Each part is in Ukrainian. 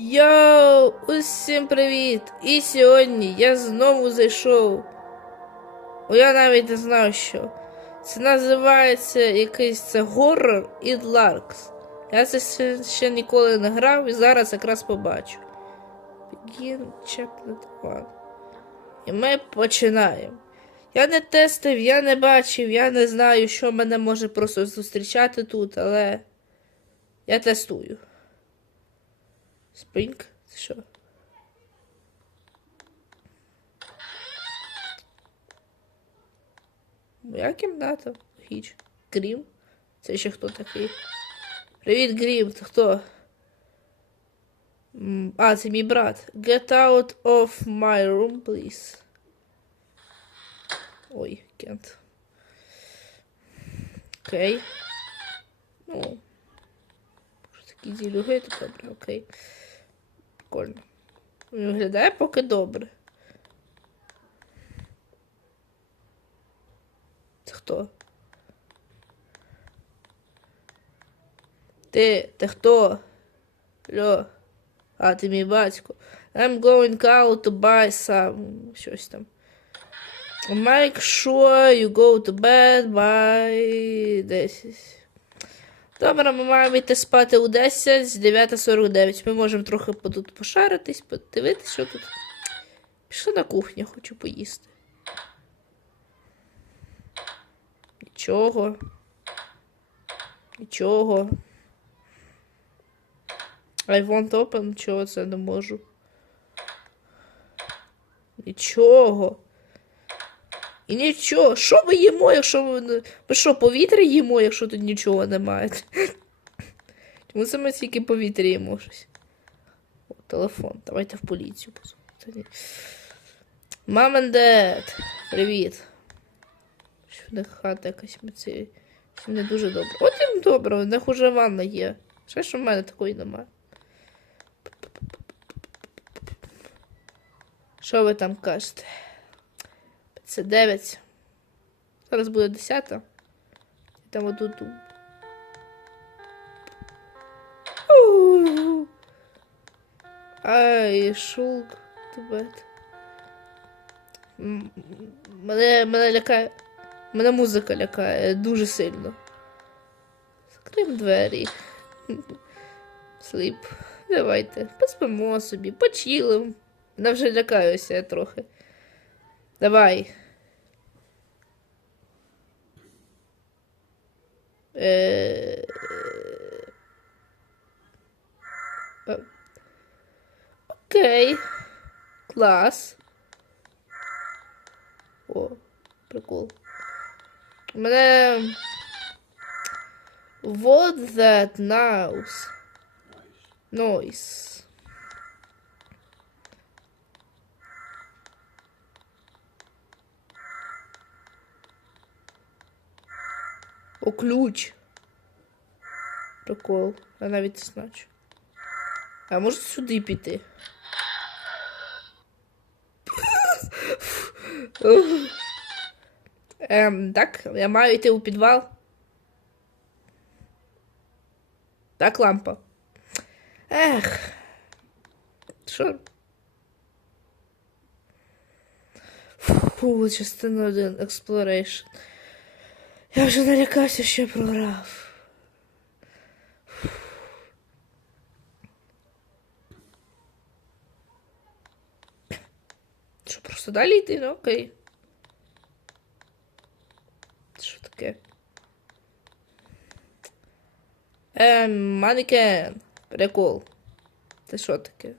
Йоу, усім привіт! І сьогодні я знову зайшов. Я навіть не знаю що. Це називається якийсь це горрор It Larks. Я це ще, ніколи не грав і зараз якраз побачу. Begin chapter 1. І ми починаємо. Я не тестив, я не бачив, я не знаю, що мене може просто зустрічати тут, але я тестую. Спринг? Це що? Моя кімната. Гіч. Грім. Це ще хто такий? Привіт, Грім, ти хто? А, це мій брат. Get out of my room, please. Ой, can't. Окей. Ну. Що такі ділюги, то добре, окей. Прикольно. Виглядає поки добре. Це хто? Ти, ти хто? Льо. А, ти мій батько. I'm going out to buy some. Щось там. Make sure you go to bed by 10. Добре, ми маємо йти спати у 10, 9.49. Ми можемо трохи тут пошаритись, подивитись, що тут. Пішли на кухню, хочу поїсти. Нічого. Нічого. I want open, чого це не можу. Нічого. І нічого. Що ми їмо, якщо не- Ми що, повітря їмо, якщо тут нічого немає? Чому ми тільки повітря їмо щось? О, телефон. Давайте в поліцію позвонимо. Мам and Dad. Привіт. Що в них хата якась це. Не дуже добре. От їм добре, у них уже ванна є. Ще ж у мене такої немає. Що ви там кажете? Це 9. Зараз буде 10. І там отут. Ай, шулк, тибет. М- Мене, мене лякає. Мене музика лякає дуже сильно. Закриємо двері. Сліп. Давайте. Поспимо собі, почілим. Мене вже лякаюся трохи. Давай. Е... е, Окей. Клас. О, прикол. У мене. What that noise? Noise. О, ключ. Прикол. Я навіть значу. А може сюди піти? Ем, так, я маю йти у підвал. Так, лампа. Ех. Що? Фу, частина 1. Exploration. Я вже налякався, що я програв. Що, просто далі йти? Ну, окей. Що таке? Ем, манекен. Прикол. Це що таке?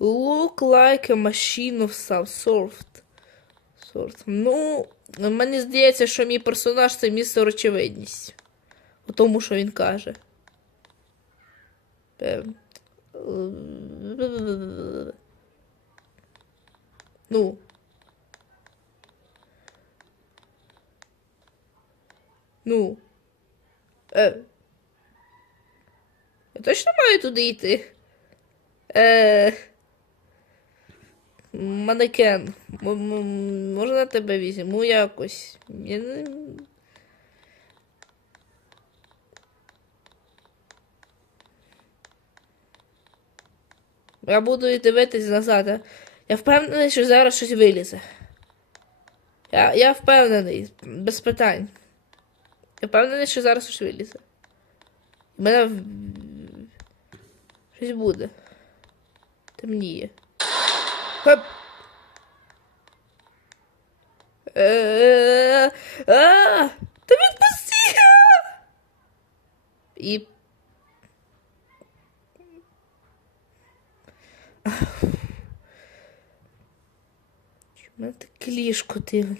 Look like a machine of some sort. Sort. Ну, мені здається, що мій персонаж це містер очевидність. У тому, що він каже. Ну. Ну. Е. Я точно маю туди йти? Е. Манекен. Можна тебе візьму якось. Я не... Я буду і дивитись назад. Я впевнений, що зараз щось вилізе. Я, я впевнений, без питань. Я впевнений, що зараз щось вилізе. У мене щось буде. Темніє. Хеп. Е, а, Та відпусти! І. У мене таке ліжко дивне.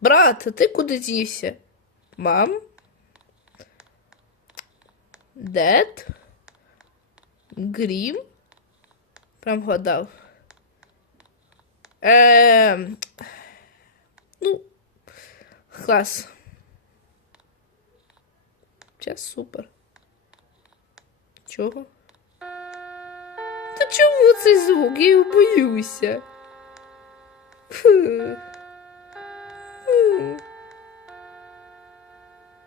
Брат, а ти куди дівся? Мам? Дед? Грім? Прям вгадав. Ем... Ну, клас. Час супер. Чого? Та чому цей звук? Я його боюся.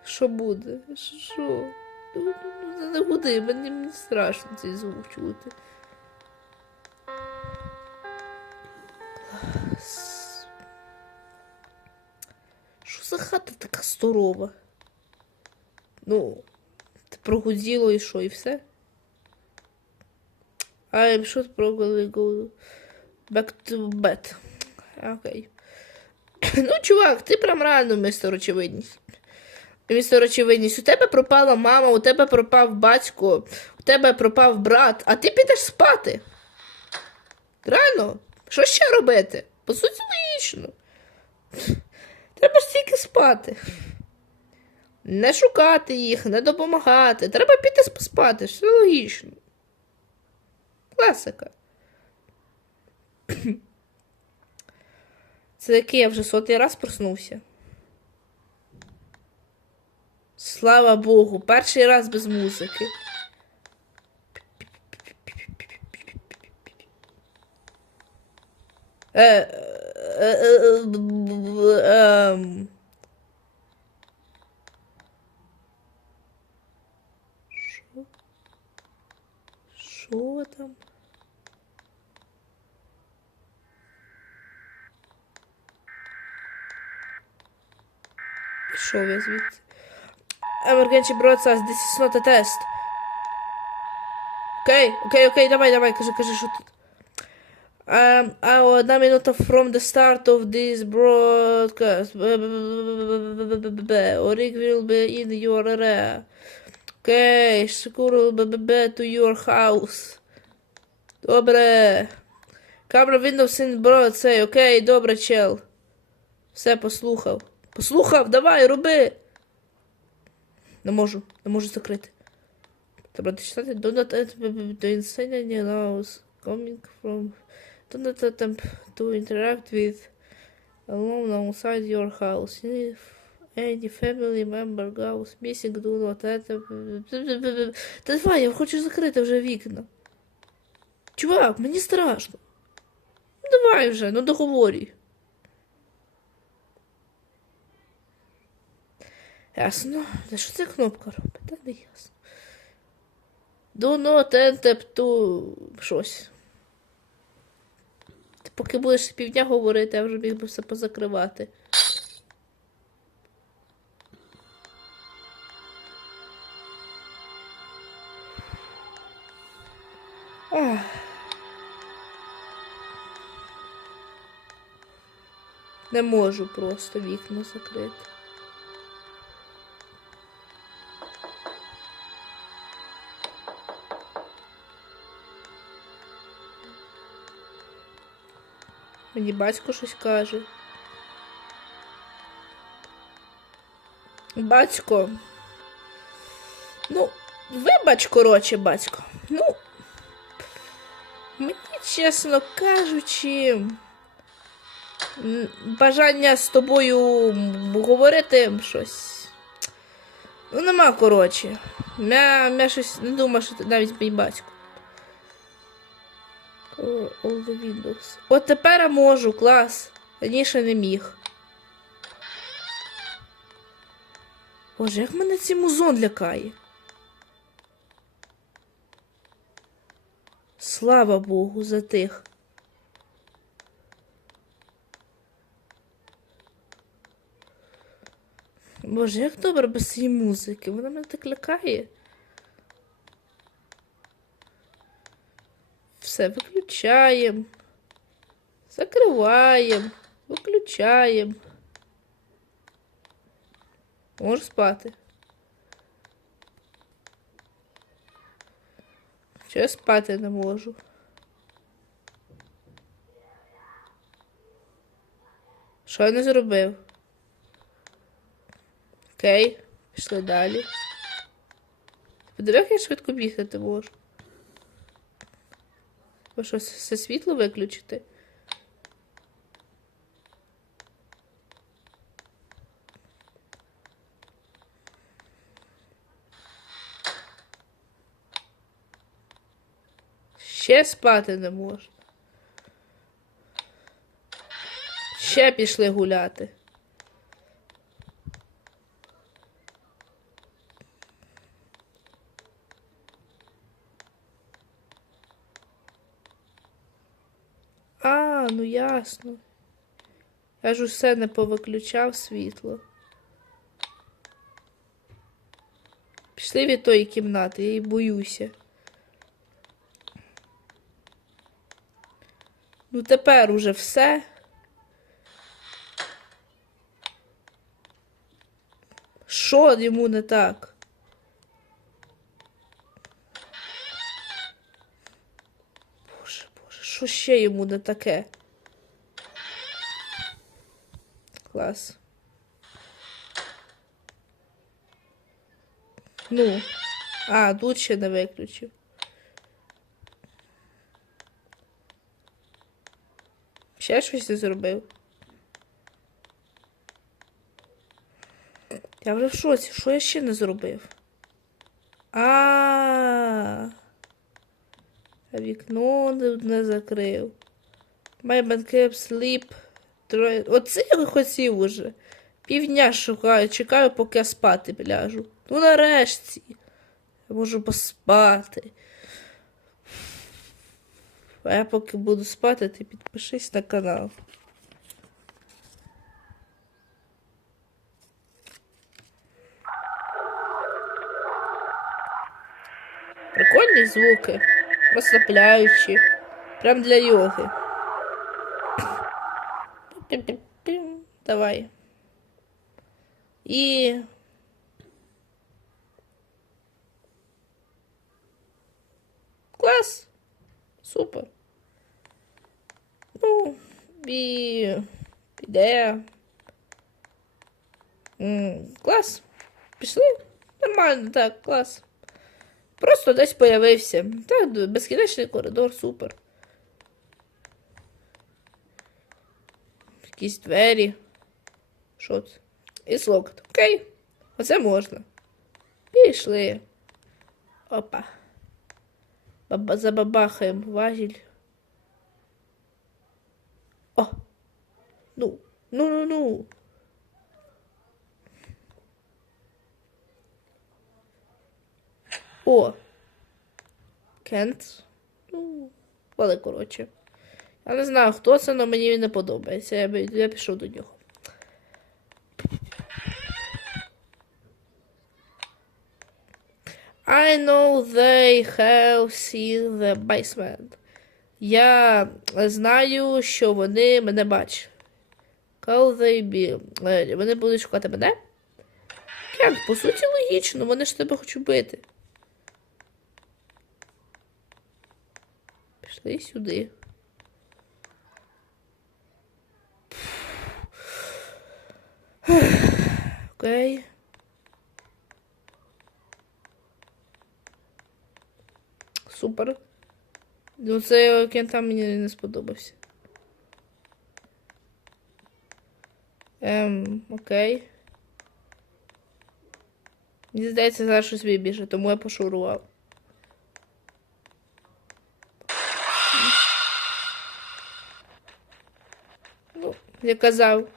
Що буде? Що- Не гуди, мені, страшно цей звук чути. Що за хата така здорова? Ну, ти прогуділо і що, і все? I'm should probably go back to bed. Окей. Ну, чувак, ти прям реально мистер очевидність. Містер очевидність, у тебе пропала мама, у тебе пропав батько, у тебе пропав брат, а ти підеш спати. Реально? Що ще робити? По суті, логічно. Треба ж тільки спати. Не шукати їх, не допомагати. Треба піти поспати, все логічно. Класика. Це який я вже сотий раз проснувся. Слава Богу, перший раз без музики. Е, е, е, б- б- ем. Що там? Пішов я звідси. Emergency broadcast, this is not a test. Окей, окей, окей, давай, давай, кажи, кажи, що тут. Um, а одна минута from the start of this broadcast. Orig will be in your area. Окей, скоро will be to your house. Добре. Camera Windows in broad, цей, окей, добре, чел. Все, послухав. Послухав, давай, роби. Не можу, не можу закрити. Треба дочитати. Do not attempt to insane any laws coming from. Do not attempt to interact with alone outside your house. If any family member goes missing, do not attempt. Та давай, я хочу закрити вже вікна. Чувак, мені страшно. Ну давай вже, ну договорюй. Ясно. Та що ця кнопка робить? Та не ясно. Do not enter to щось. Ти поки будеш півдня говорити, я вже міг би все позакривати. Не можу просто вікно закрити. Мені батько щось каже. Батько. Ну, вибач, коротше, батько. Ну, мені, чесно кажучи, бажання з тобою говорити щось. Ну, нема, коротше. Я, я щось не думаю, що ти навіть мій батько. All the Windows. От тепер я можу, клас. Раніше не міг. Боже, як мене цей музон лякає. Слава Богу, за тих. Боже, як добре без цієї музики. Вона мене так лякає. Все виключаємо. Закриваємо. Виключаємо. Можеш спати. Що я спати не можу? Що я не зробив? Окей, пішли далі. Подиви, як я швидко бігати можу. Ви що, все світло виключити? Ще спати не можна. Ще пішли гуляти. А, ну ясно. Я ж усе не повиключав світло. Пішли від тої кімнати, я її боюся. Ну тепер уже все. Що йому не так? Боже, боже, що ще йому не таке? Клас. Ну, а, тут ще не виключив. Ще щось не зробив. Я вже в шоці, що я ще не зробив? А. Вікно не, закрив. My kept sleep. Оце я хотів уже. Півдня шукаю, чекаю, поки я спати ляжу. Ну нарешті. Я можу поспати. А я поки буду спати, ти підпишись на канал. Прикольні звуки, розслабляючі. Прям для йоги. Пім-пім-пім. Давай. І. Клас. Супер. Ну, і ідея. М, Клас. Пішли? Нормально, так, клас. Просто десь появився. Так, безкінечний коридор, супер. Якісь двері. Що це? І слокт. Окей. Оце можна. Пішли. Опа. Баба, забабахаємо важіль. О! Ну, ну, ну, ну. О! Кент. Ну, але коротше. Я не знаю, хто це, але мені він не подобається. Я, я пішов до нього. I know they have seen the basement. Я знаю, що вони мене бачать. Call they be. Е, Вони будуть шукати мене? Кент, по суті, логічно, вони ж тебе хочуть бити. Пішли сюди. Окей. Супер. Ну, це кента мені не сподобався. Ем, окей. Мені здається, зараз щось вибіже, тому я пошурував. Я казав.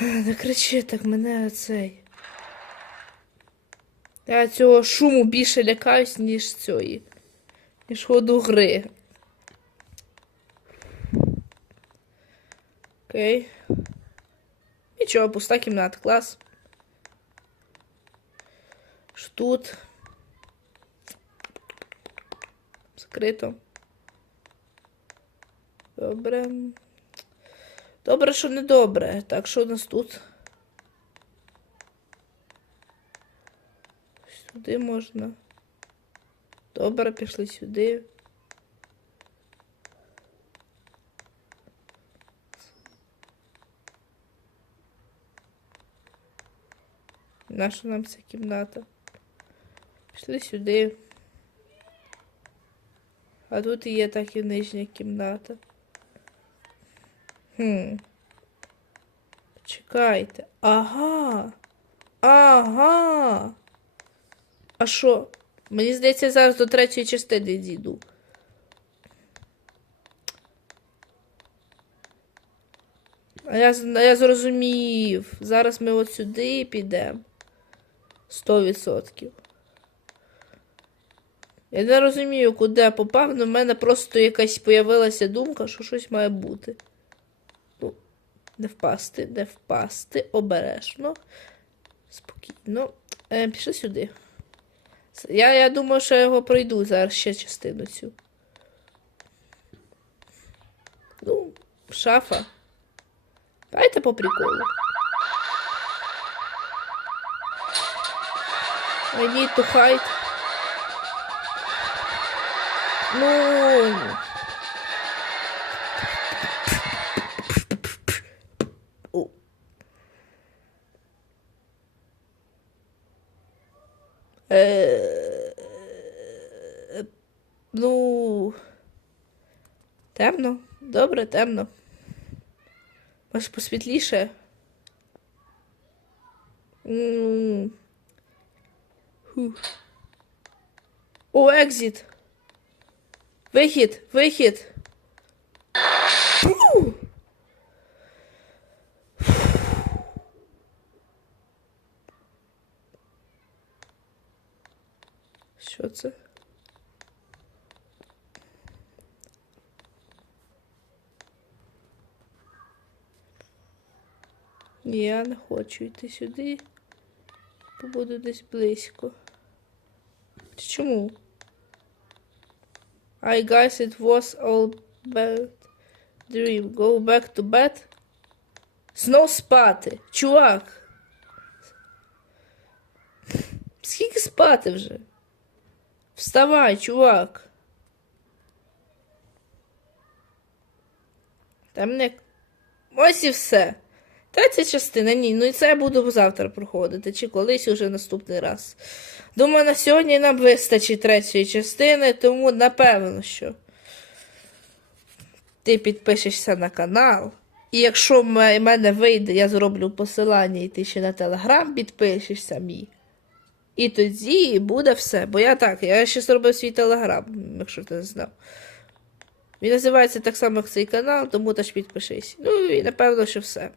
Не кричи так мене цей. Я цього шуму більше лякаюсь, ніж цієї. Ніж ходу гри. Окей. Нічого, пуста кімната, клас. Тут? Закрито. Добре. Добре, що не добре. Так, що у нас тут? Сюди можна. Добре, пішли сюди. Наша нам ця кімната? Пішли сюди. А тут і є так і нижня кімната. Хм. Чекайте. Ага. Ага. А що? Мені здається, зараз до третьої частини дійду. А я, я зрозумів. Зараз ми от сюди підемо. Сто відсотків. Я не розумію, куди попав, але в мене просто якась появилася думка, що щось має бути. Ну, не впасти, не впасти, обережно. Спокійно. Е, пішли сюди. Я, я думаю, що я його пройду зараз ще частину цю. Ну, шафа. Давайте по приколу. I need to hide. Ну. Е, Ну. Темно. Добре, темно. Може посвітліше. Фух. О, екзит. Вихід, вихід. Що це? Я не хочу йти сюди. Побуду десь близько. Чому? I guess it was all bad dream. Go back to bed. Знов спати. Чувак. Скільки спати вже? Вставай, чувак. Там не. Ось і все. Третя частина, ні, ну і це я буду завтра проходити, чи колись уже наступний раз. Думаю, на сьогодні нам вистачить третьої частини, тому напевно, що ти підпишешся на канал. І якщо в мене вийде, я зроблю посилання, і ти ще на телеграм підпишешся мій. І тоді буде все. Бо я так, я ще зробив свій телеграм, якщо ти не знав. Він називається так само, як цей канал, тому теж підпишись. Ну і напевно, що все.